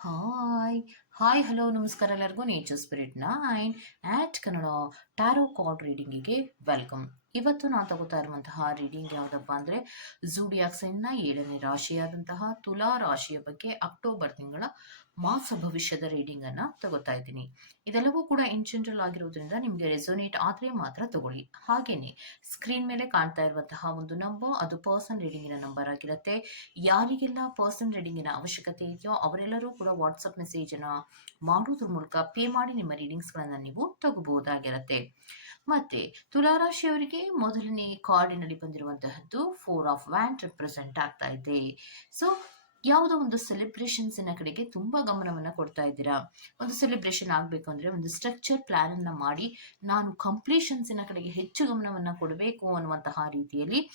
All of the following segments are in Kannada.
ಹಾಯ್ ಹಾಯ್ ಹಲೋ ನಮಸ್ಕಾರ ಎಲ್ಲರಿಗೂ. Nature spirit nine at Kannada tarot card ರೀಡಿಂಗಿಗೆ welcome ಇವತ್ತು ನಾನು ತಗೋತಾ ಇರುವಂತಹ ರೀಡಿಂಗ್ ಯಾವುದಪ್ಪ ಅಂದರೆ ಜೂಡಿಯಾಕ್ಸೈನ್ ಏಳನೇ ರಾಶಿಯಾದಂತಹ ತುಲಾ ರಾಶಿಯ ಬಗ್ಗೆ ಅಕ್ಟೋಬರ್ ತಿಂಗಳ ಮಾಸ ಭವಿಷ್ಯದ ರೀಡಿಂಗ್ ಅನ್ನ ತಗೋತಾ ಇದ್ದೀನಿ. ಇದೆಲ್ಲವೂ ಕೂಡ ಇನ್ ಜನರಲ್ ಆಗಿರೋದ್ರಿಂದ ನಿಮಗೆ ರೆಸೊನೇಟ್ ಆದರೆ ಮಾತ್ರ ತಗೊಳ್ಳಿ. ಹಾಗೇನೆ ಸ್ಕ್ರೀನ್ ಮೇಲೆ ಕಾಣ್ತಾ ಇರುವಂತಹ ಒಂದು ನಂಬರ್ ಅದು ಪರ್ಸನ್ ರೀಡಿಂಗಿನ ನಂಬರ್ ಆಗಿರುತ್ತೆ. ಯಾರಿಗೆಲ್ಲ ಪರ್ಸನ್ ರೀಡಿಂಗಿನ ಅವಶ್ಯಕತೆ ಇದೆಯೋ ಅವರೆಲ್ಲರೂ ಕೂಡ ವಾಟ್ಸಪ್ ಮೆಸೇಜ್ ಅನ್ನ ಮಾಡೋದ್ರ ಮೂಲಕ ಪೇ ಮಾಡಿ ನಿಮ್ಮ ರೀಡಿಂಗ್ಸ್ಗಳನ್ನು ನೀವು ತಗೋಬಹುದಾಗಿರುತ್ತೆ. ಮತ್ತೆ ತುಲಾರಾಶಿಯವರಿಗೆ ಮೊದಲನೇ ಕಾರ್ಡಿನಲ್ಲಿ ಬಂದಿರುವಂತಹದ್ದು ಫೋರ್ ಆಫ್ ವ್ಯಾಂಡ್ ರೆಪ್ರೆಸೆಂಟ್ ಆಗ್ತಾ ಇದೆ. ಸೊ ಯಾವುದೋ ಒಂದು ಸೆಲೆಬ್ರೇಷನ್ಸಿನ ಕಡೆಗೆ ತುಂಬಾ ಗಮನವನ್ನ ಕೊಡ್ತಾ ಇದ್ದೀರಾ? ಒಂದು ಸೆಲೆಬ್ರೇಷನ್ ಆಗಬೇಕು ಅಂದ್ರೆ ಒಂದು ಸ್ಟ್ರಕ್ಚರ್ ಪ್ಲಾನ್ ಅನ್ನ ಮಾಡಿ, ನಾನು ಕಂಪ್ಲೀಷನ್ಸಿನ ಕಡೆಗೆ ಹೆಚ್ಚು ಗಮನವನ್ನ ಕೊಡಬೇಕು ಅನ್ನುವಂತಹ ರೀತಿಯಲ್ಲಿ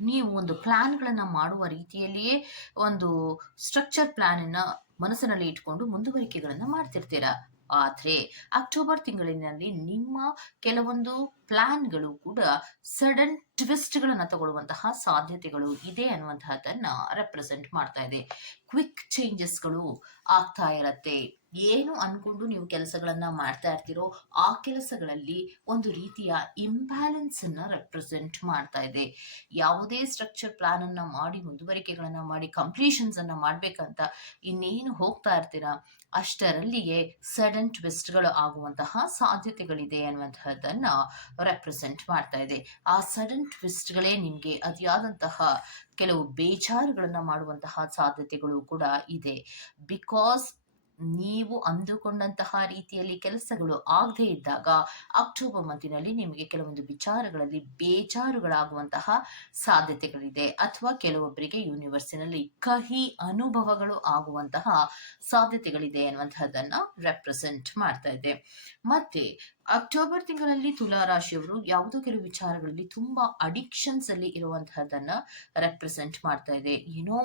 ನೀವು ಒಂದು ಪ್ಲಾನ್ ಗಳನ್ನ ಮಾಡುವ ರೀತಿಯಲ್ಲಿಯೇ ಒಂದು ಸ್ಟ್ರಕ್ಚರ್ ಪ್ಲಾನನ್ನು ಮನಸ್ಸಿನಲ್ಲಿ ಇಟ್ಕೊಂಡು ಮುಂದುವರಿಕೆಗಳನ್ನು ಮಾಡ್ತಿರ್ತೀರಾ? ಆದ್ರೆ ಅಕ್ಟೋಬರ್ ತಿಂಗಳಿನಲ್ಲಿ ನಿಮ್ಮ ಕೆಲವೊಂದು ಪ್ಲಾನ್ಗಳು ಕೂಡ ಸಡನ್ ಟ್ವಿಸ್ಟ್ಗಳನ್ನು ತಗೊಳ್ಳುವಂತಹ ಸಾಧ್ಯತೆಗಳು ಇದೆ ಅನ್ನುವಂತಹದ್ದನ್ನ ರೆಪ್ರೆಸೆಂಟ್ ಮಾಡ್ತಾ ಇದೆ. ಕ್ವಿಕ್ ಚೇಂಜಸ್ಗಳು ಆಗ್ತಾ ಇರತ್ತೆ. ಏನು ಅನ್ಕೊಂಡು ನೀವು ಕೆಲಸಗಳನ್ನ ಮಾಡ್ತಾ ಇರ್ತೀರೋ ಆ ಕೆಲಸಗಳಲ್ಲಿ ಒಂದು ರೀತಿಯ ಇಂಬ್ಯಾಲೆನ್ಸ್ ಅನ್ನ ರೆಪ್ರೆಸೆಂಟ್ ಮಾಡ್ತಾ ಇದೆ. ಯಾವುದೇ ಸ್ಟ್ರಕ್ಚರ್ ಪ್ಲಾನ್ ಅನ್ನ ಮಾಡಿ, ಮುಂದುವರಿಕೆಗಳನ್ನ ಮಾಡಿ ಕಂಪ್ಲೀಷನ್ಸ್ ಅನ್ನ ಮಾಡ್ಬೇಕಂತ ಇನ್ನೇನು ಹೋಗ್ತಾ ಇರ್ತೀರಾ? ಅಷ್ಟರಲ್ಲಿಯೇ ಸಡನ್ ಟ್ವಿಸ್ಟ್ಗಳು ಆಗುವಂತಹ ಸಾಧ್ಯತೆಗಳಿದೆ ಅನ್ನುವಂತಹದ್ದನ್ನ ರೆಪ್ರೆಸೆಂಟ್ ಮಾಡ್ತಾ ಇದೆ. ಆ ಸಡನ್ ಟ್ವಿಸ್ಟ್ಗಳೇ ನಿಮಗೆ ಅತಿಯಾದಂತಹ ಕೆಲವು ಬೇಜಾರುಗಳನ್ನು ಮಾಡುವಂತಹ ಸಾಧ್ಯತೆಗಳು ಕೂಡ ಇದೆ. ಬಿಕಾಸ್ ನೀವು ಅಂದುಕೊಂಡಂತಹ ರೀತಿಯಲ್ಲಿ ಕೆಲಸಗಳು ಆಗದೇ ಇದ್ದಾಗ ಅಕ್ಟೋಬರ್ ಮಂತಿನಲ್ಲಿ ನಿಮಗೆ ಕೆಲವೊಂದು ವಿಚಾರಗಳಲ್ಲಿ ಬೇಜಾರುಗಳಾಗುವಂತಹ ಸಾಧ್ಯತೆಗಳಿದೆ. ಅಥವಾ ಕೆಲವೊಬ್ಬರಿಗೆ ಯೂನಿವರ್ಸಿನಲ್ಲಿ ಕಹಿ ಅನುಭವಗಳು ಆಗುವಂತಹ ಸಾಧ್ಯತೆಗಳಿದೆ ಅನ್ನುವಂತಹದನ್ನ ರೆಪ್ರೆಸೆಂಟ್ ಮಾಡ್ತಾ ಇದೆ. ಮತ್ತೆ ಅಕ್ಟೋಬರ್ ತಿಂಗಳಲ್ಲಿ ತುಲಾ ರಾಶಿಯವರು ಯಾವುದೋ ಕೆಲವು ವಿಚಾರಗಳಲ್ಲಿ ತುಂಬಾ ಅಡಿಕ್ಷನ್ಸ್ ಅಲ್ಲಿ ಇರುವಂತಹದನ್ನ ರೆಪ್ರೆಸೆಂಟ್ ಮಾಡ್ತಾ ಇದೆ. ಏನೋ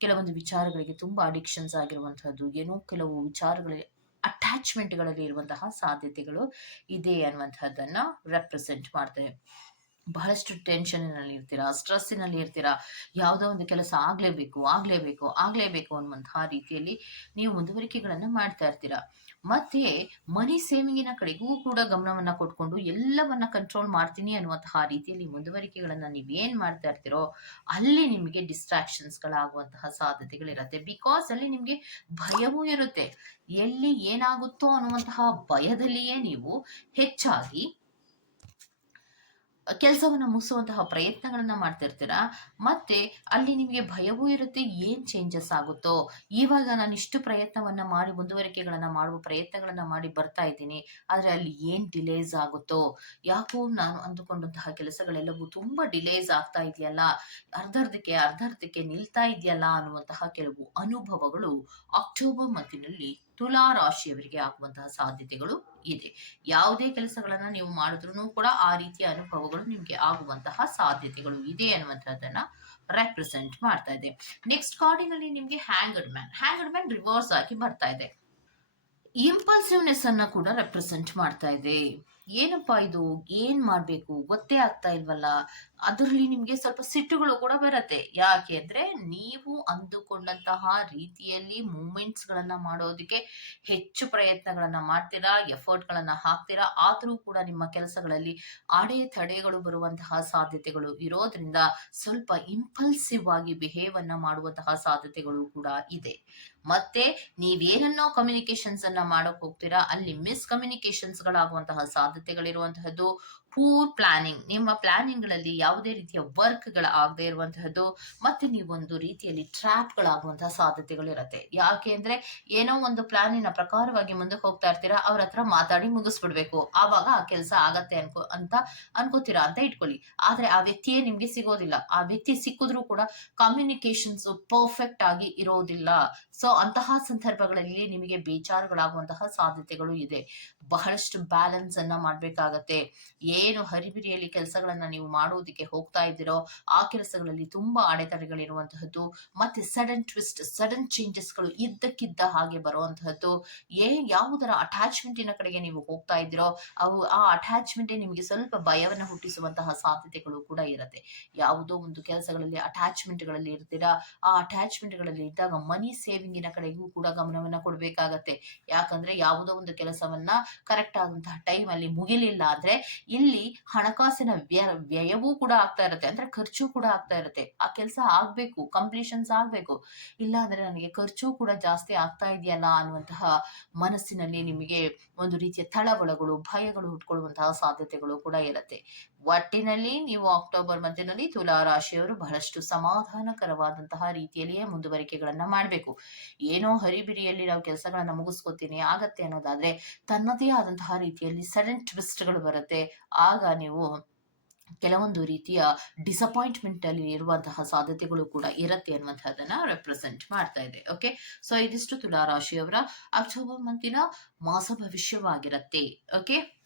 ಕೆಲವೊಂದು ವಿಚಾರಗಳಿಗೆ ತುಂಬಾ ಅಡಿಕ್ಷನ್ಸ್ ಆಗಿರುವಂತಹದ್ದು, ಏನೋ ಕೆಲವು ವಿಚಾರಗಳಲ್ಲಿ ಅಟ್ಯಾಚ್ಮೆಂಟ್ಗಳಲ್ಲಿ ಇರುವಂತಹ ಸಾಧ್ಯತೆಗಳು ಇದೆ ಅನ್ನುವಂತಹದ್ದನ್ನ ರೆಪ್ರೆಸೆಂಟ್ ಮಾಡ್ತೇವೆ. ಬಹಳಷ್ಟು ಟೆನ್ಷನ್ನಲ್ಲಿ ಇರ್ತೀರಾ, ಸ್ಟ್ರೆಸ್ಸಿನಲ್ಲಿ ಇರ್ತೀರಾ, ಯಾವುದೋ ಒಂದು ಕೆಲಸ ಆಗಲೇಬೇಕು ಆಗಲೇಬೇಕು ಆಗಲೇಬೇಕು ಅನ್ನುವಂತಹ ರೀತಿಯಲ್ಲಿ ನೀವು ಮುಂದುವರಿಕೆಗಳನ್ನು ಮಾಡ್ತಾ ಇರ್ತೀರಾ. ಮತ್ತೆ ಮನಿ ಸೇವಿಂಗಿನ ಕಡೆಗೂ ಕೂಡ ಗಮನವನ್ನು ಕೊಟ್ಕೊಂಡು ಎಲ್ಲವನ್ನ ಕಂಟ್ರೋಲ್ ಮಾಡ್ತೀನಿ ಅನ್ನುವಂತಹ ರೀತಿಯಲ್ಲಿ ಮುಂದುವರಿಕೆಗಳನ್ನ ನೀವೇನ್ ಮಾಡ್ತಾ ಇರ್ತೀರೋ, ಅಲ್ಲಿ ನಿಮಗೆ ಡಿಸ್ಟ್ರಾಕ್ಷನ್ಸ್ಗಳಾಗುವಂತಹ ಸಾಧ್ಯತೆಗಳಿರುತ್ತೆ. ಬಿಕಾಸ್ ಅಲ್ಲಿ ನಿಮಗೆ ಭಯವೂ ಇರುತ್ತೆ. ಎಲ್ಲಿ ಏನಾಗುತ್ತೋ ಅನ್ನುವಂತಹ ಭಯದಲ್ಲಿಯೇ ನೀವು ಹೆಚ್ಚಾಗಿ ಕೆಲಸವನ್ನ ಮುಗಿಸುವಂತಹ ಪ್ರಯತ್ನಗಳನ್ನ ಮಾಡ್ತಿರ್ತೀರಾ? ಮತ್ತೆ ಅಲ್ಲಿ ನಿಮಗೆ ಭಯವೂ ಇರುತ್ತೆ, ಏನ್ ಚೇಂಜಸ್ ಆಗುತ್ತೋ? ಇವಾಗ ನಾನು ಇಷ್ಟು ಪ್ರಯತ್ನವನ್ನ ಮಾಡಿ, ಮುಂದುವರಿಕೆಗಳನ್ನ ಮಾಡುವ ಪ್ರಯತ್ನಗಳನ್ನ ಮಾಡಿ ಬರ್ತಾ ಇದ್ದೀನಿ. ಆದ್ರೆ ಅಲ್ಲಿ ಏನ್ ಡಿಲೇಸ್ ಆಗುತ್ತೋ? ಯಾಕೋ ನಾನು ಅಂದುಕೊಂಡಂತಹ ಕೆಲಸಗಳೆಲ್ಲವೂ ತುಂಬಾ ಡಿಲೇಸ್ ಆಗ್ತಾ ಇದೆಯಲ್ಲ? ಅರ್ಧರ್ಧಕ್ಕೆ ಅರ್ಧರ್ಧಕ್ಕೆ ನಿಲ್ತಾ ಇದೆಯಲ್ಲ ಅನ್ನುವಂತಹ ಕೆಲವು ಅನುಭವಗಳು ಅಕ್ಟೋಬರ್ ಮತ್ತಿನಲ್ಲಿ ತುಲಾ ರಾಶಿಯವರಿಗೆ ಆಗುವಂತಹ ಸಾಧ್ಯತೆಗಳು ಇದೆ. ಯಾವುದೇ ಕೆಲಸಗಳನ್ನ ನೀವು ಮಾಡಿದ್ರು ಕೂಡ ಆ ರೀತಿಯ ಅನುಭವಗಳು ನಿಮ್ಗೆ ಆಗುವಂತಹ ಸಾಧ್ಯತೆಗಳು ಇದೆ ಅನ್ನುವಂಥದ್ದನ್ನ ರೆಪ್ರೆಸೆಂಟ್ ಮಾಡ್ತಾ ಇದೆ. ನೆಕ್ಸ್ಟ್ ಕಾರ್ಡಿನಲ್ಲಿ ನಿಮ್ಗೆ hanged man hanged man reverse ಆಗಿ ಬರ್ತಾ ಇದೆ. ಇಂಪಲ್ಸಿವ್ನೆಸ್ ಅನ್ನ ಕೂಡ ರೆಪ್ರೆಸೆಂಟ್ ಮಾಡ್ತಾ ಇದೆ. ಏನಪ್ಪಾ ಇದು? ಏನ್ ಮಾಡ್ಬೇಕು? ಗೊತ್ತೇ ಆಗ್ತಾ ಇಲ್ವಲ್ಲ? ಅದರಲ್ಲಿ ನಿಮ್ಗೆ ಸ್ವಲ್ಪ ಸಿಟ್ಟುಗಳು ಕೂಡ ಬರತ್ತೆ. ಯಾಕೆ ಅಂದ್ರೆ ನೀವು ಅಂದುಕೊಂಡಂತಹ ರೀತಿಯಲ್ಲಿ ಮೂಮೆಂಟ್ಸ್ ಗಳನ್ನ ಮಾಡೋದಕ್ಕೆ ಹೆಚ್ಚು ಪ್ರಯತ್ನಗಳನ್ನ ಮಾಡ್ತೀರಾ ಎಫರ್ಟ್ ಗಳನ್ನ ಹಾಕ್ತೀರಾ, ಆದ್ರೂ ಕೂಡ ನಿಮ್ಮ ಕೆಲಸಗಳಲ್ಲಿ ಅಡೆ ತಡೆಗಳು ಬರುವಂತಹ ಸಾಧ್ಯತೆಗಳು ಇರೋದ್ರಿಂದ ಸ್ವಲ್ಪ ಇಂಪಲ್ಸಿವ್ ಆಗಿ ಬಿಹೇವ್ ಅನ್ನ ಮಾಡುವಂತಹ ಸಾಧ್ಯತೆಗಳು ಕೂಡ ಇದೆ. ಮತ್ತೆ ನೀವೇನನ್ನೋ ಕಮ್ಯುನಿಕೇಶನ್ಸ್ ಅನ್ನ ಮಾಡಕ್ ಹೋಗ್ತೀರಾ, ಅಲ್ಲಿ ಮಿಸ್ ಕಮ್ಯುನಿಕೇಶನ್ಸ್ ಗಳಾಗುವಂತಹ ಸಾಧ್ಯತೆಗಳಿರುವಂತಹದ್ದು. ಪೂರ್ ಪ್ಲಾನಿಂಗ್ ನಿಮ್ಮ ಪ್ಲಾನಿಂಗ್ಗಳಲ್ಲಿ ಯಾವುದೇ ರೀತಿಯ ವರ್ಕ್ಗಳು ಆಗದೆ ಇರುವಂತಹದ್ದು ಮತ್ತೆ ನೀವೊಂದು ರೀತಿಯಲ್ಲಿ ಟ್ರ್ಯಾಪ್ಗಳಾಗುವಂತಹ ಸಾಧ್ಯತೆಗಳಿರುತ್ತೆ ಯಾಕೆ ಅಂದ್ರೆ ಏನೋ ಒಂದು ಪ್ಲಾನಿನ ಪ್ರಕಾರವಾಗಿ ಮುಂದಕ್ಕೆ ಹೋಗ್ತಾ ಇರ್ತೀರಾ, ಅವ್ರ ಹತ್ರ ಮಾತಾಡಿ ಮುಗಿಸ್ಬಿಡ್ಬೇಕು. ಆವಾಗ ಆ ಕೆಲಸ ಆಗತ್ತೆ ಅನ್ಕೋ, ಅಂತ ಅನ್ಕೋತೀರಾ ಅಂತ ಇಟ್ಕೊಳ್ಳಿ. ಆದ್ರೆ ಆ ವ್ಯಕ್ತಿಯೇ ನಿಮ್ಗೆ ಸಿಗೋದಿಲ್ಲ. ಆ ವ್ಯಕ್ತಿ ಸಿಕ್ಕಿದ್ರು ಕೂಡ ಕಮ್ಯುನಿಕೇಶನ್ಸ್ ಪರ್ಫೆಕ್ಟ್ ಆಗಿ ಇರೋದಿಲ್ಲ. ಸೊ ಅಂತಹ ಸಂದರ್ಭಗಳಲ್ಲಿ ನಿಮಗೆ ಬೇಜಾರುಗಳಾಗುವಂತಹ ಸಾಧ್ಯತೆಗಳು ಇದೆ. ಬಹಳಷ್ಟು ಬ್ಯಾಲೆನ್ಸ್ ಅನ್ನ ಮಾಡ್ಬೇಕಾಗತ್ತೆ. ಏನು ಹರಿಬಿರಿಯಲ್ಲಿ ಕೆಲಸಗಳನ್ನ ನೀವು ಮಾಡುವುದಕ್ಕೆ ಹೋಗ್ತಾ ಇದ್ದೀರೋ, ಆ ಕೆಲಸಗಳಲ್ಲಿ ತುಂಬಾ ಅಡೆತಡೆಗಳಿರುವಂತಹದ್ದು, ಮತ್ತೆ ಸಡನ್ ಟ್ವಿಸ್ಟ್ ಸಡನ್ ಚೇಂಜಸ್ಗಳು ಇದ್ದಕ್ಕಿದ್ದ ಹಾಗೆ ಬರುವಂತಹದ್ದು, ಏ ಯಾವುದರ ಅಟ್ಯಾಚ್ಮೆಂಟಿನ ಕಡೆಗೆ ನೀವು ಹೋಗ್ತಾ ಇದ್ದೀರೋ, ಅವು ಆ ಅಟ್ಯಾಚ್ಮೆಂಟ್ ನಿಮಗೆ ಸ್ವಲ್ಪ ಭಯವನ್ನು ಹುಟ್ಟಿಸುವಂತಹ ಸಾಧ್ಯತೆಗಳು ಕೂಡ ಇರುತ್ತೆ. ಯಾವುದೋ ಒಂದು ಕೆಲಸಗಳಲ್ಲಿ ಅಟ್ಯಾಚ್ಮೆಂಟ್ಗಳಲ್ಲಿ ಇರ್ತೀರಾ, ಆ ಅಟ್ಯಾಚ್ಮೆಂಟ್ಗಳಲ್ಲಿ ಇದ್ದಾಗ ಮನಿ ಸೇವಿಂಗಿನ ಕಡೆಗೂ ಕೂಡ ಗಮನವನ್ನ ಕೊಡಬೇಕಾಗತ್ತೆ. ಯಾಕಂದ್ರೆ ಯಾವುದೋ ಒಂದು ಕೆಲಸವನ್ನ ಕರೆಕ್ಟ್ ಆದಂತಹ ಟೈಮ್ ಅಲ್ಲಿ ಮುಗಿಲಿಲ್ಲ ಆದ್ರೆ, ಇಲ್ಲಿ ಹಣಕಾಸಿನ ವ್ಯ, ವ್ಯಯವೂ ಕೂಡ ಆಗ್ತಾ ಇರುತ್ತೆ. ಅಂದ್ರೆ ಖರ್ಚು ಕೂಡ ಆಗ್ತಾ ಇರುತ್ತೆ. ಆ ಕೆಲಸ ಆಗ್ಬೇಕು ಕಂಪ್ಲೀಷನ್ಸ್ ಆಗ್ಬೇಕು. ಇಲ್ಲ ಅಂದ್ರೆ ನನಗೆ ಖರ್ಚು ಕೂಡ ಜಾಸ್ತಿ ಆಗ್ತಾ ಇದೆಯಲ್ಲ ಅನ್ನುವಂತಹ ಮನಸ್ಸಿನಲ್ಲಿ ನಿಮಗೆ ಒಂದು ರೀತಿಯ ತಳವಳಗಳು, ಭಯಗಳು ಹುಟ್ಕೊಳ್ಳುವಂತಹ ಸಾಧ್ಯತೆಗಳು ಕೂಡ ಇರುತ್ತೆ. ಒಟ್ಟಿನಲ್ಲಿ ನೀವು ಅಕ್ಟೋಬರ್ ಮಧ್ಯದಲ್ಲಿ ತುಲಾ ರಾಶಿಯವರು ಬಹಳಷ್ಟು ಸಮಾಧಾನಕರವಾದಂತಹ ರೀತಿಯಲ್ಲಿಯೇ ಮುಂದುವರಿಕೆಗಳನ್ನ ಮಾಡಬೇಕು. ಏನೋ ಹರಿಬಿರಿಯಲ್ಲಿ ನಾವು ಕೆಲಸಗಳನ್ನ ಮುಗಿಸ್ಕೋತೀನಿ, ಆಗತ್ತೆ ಅನ್ನೋದಾದ್ರೆ ತನ್ನದೇ ಆದಂತಹ ರೀತಿಯಲ್ಲಿ ಸಡನ್ ಟ್ವಿಸ್ಟ್ಗಳು ಬರುತ್ತೆ. ಆಗ ನೀವು ಕೆಲವೊಂದು ರೀತಿಯ ಡಿಸಪಾಯಿಂಟ್ಮೆಂಟ್ ಅಲ್ಲಿ ಇರುವಂತಹ ಸಾಧ್ಯತೆಗಳು ಕೂಡ ಇರುತ್ತೆ ಅನ್ನುವಂಥದ್ದನ್ನ ರೆಪ್ರೆಸೆಂಟ್ ಮಾಡ್ತಾ ಇದೆ. ಓಕೆ ಸೊ ಇದಿಷ್ಟು ತುಲಾ ರಾಶಿಯವರ ಅಕ್ಟೋಬರ್ ಮಂತಿನ ಮಾಸ ಭವಿಷ್ಯವಾಗಿರತ್ತೆ. ಓಕೆ